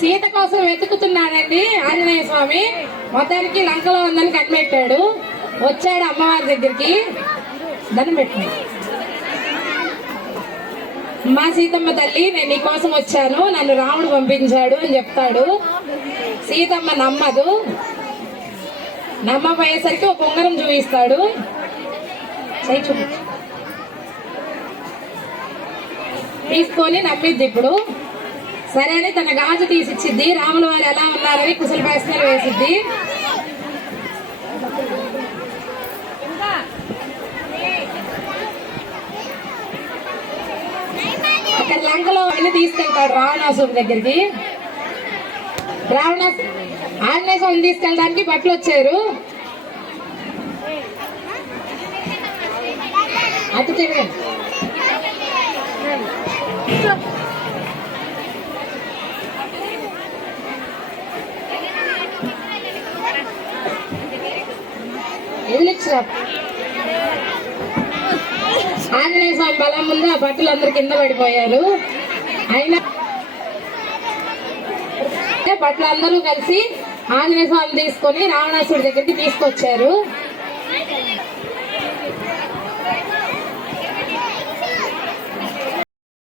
సీత కోసం వెతుకుతున్నాడండి ఆంజనేయ స్వామి. మొత్తానికి లంకలో ఉందని కనిపెట్టాడు. వచ్చాడు అమ్మవారి దగ్గరికి, దండం పెట్టాడు. మా సీతమ్మ తల్లి, నేను నీ కోసం వచ్చాను, నన్ను రాముడు పంపించాడు అని చెప్తాడు. సీతమ్మ నమ్మదు. నమ్మపోయేసరికి ఒక ఉంగరం చూపిస్తాడు. తీసుకొని నమ్మిద్ది. ఇప్పుడు సరే అని తన గాజు తీసిచ్చిద్ది. రాముల వారు ఎలా ఉన్నారని కుశల ప్రశ్నలు వేసిద్ది. అక్కడ లంకలో అన్ని తీసుకెళ్తాడు రావణాసుడి దగ్గరికి. ఆంజనేయ స్వామిని తీసుకెళ్ళడానికి బట్టలు వచ్చారు. అటు తిరిగి వెళ్ళొచ్చు. ఆంజనేయ స్వామి బలం ముందు ఆ బట్టలు అందరు కింద పడిపోయారు. అయినా బట్టలు అందరూ కలిసి ఆంజనేయ స్వామి తీసుకొని రావణాసుడి దగ్గరికి తీసుకొచ్చారు.